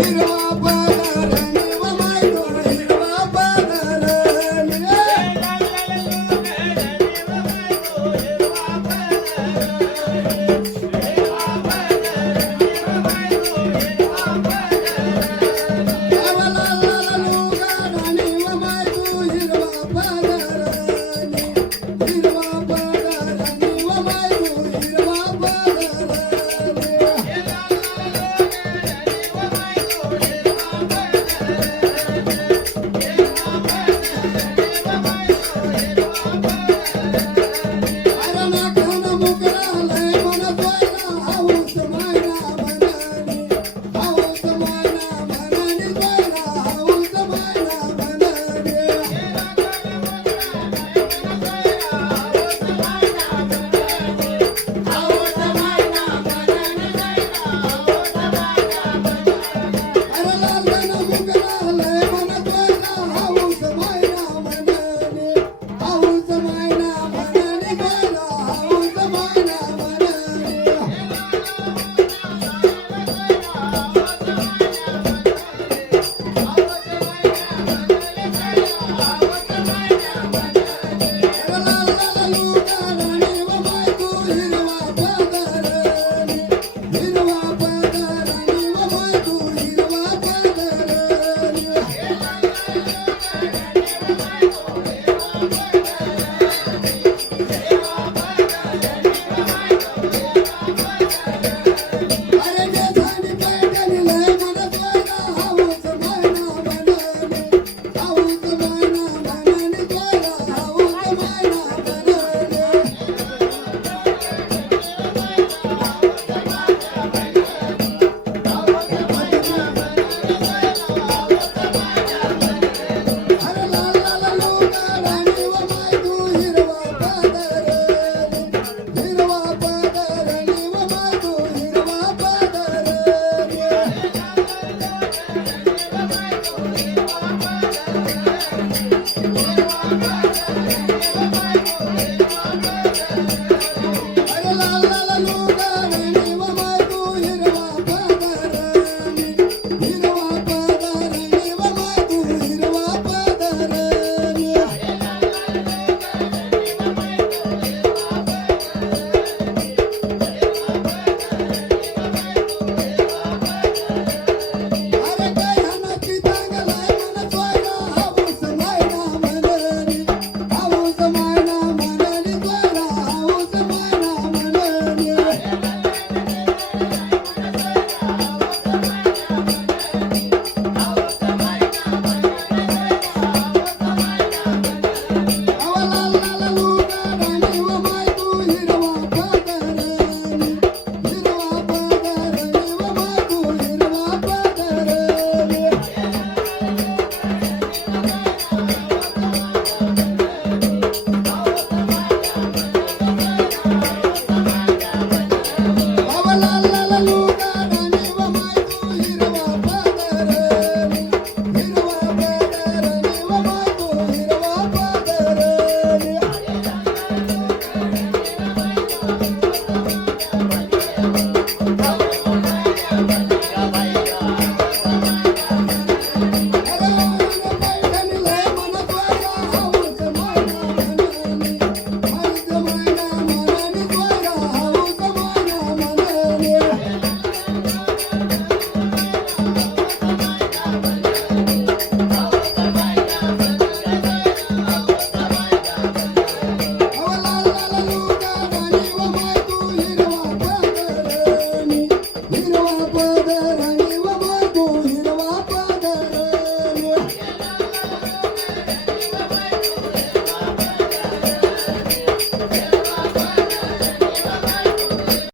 Mirabal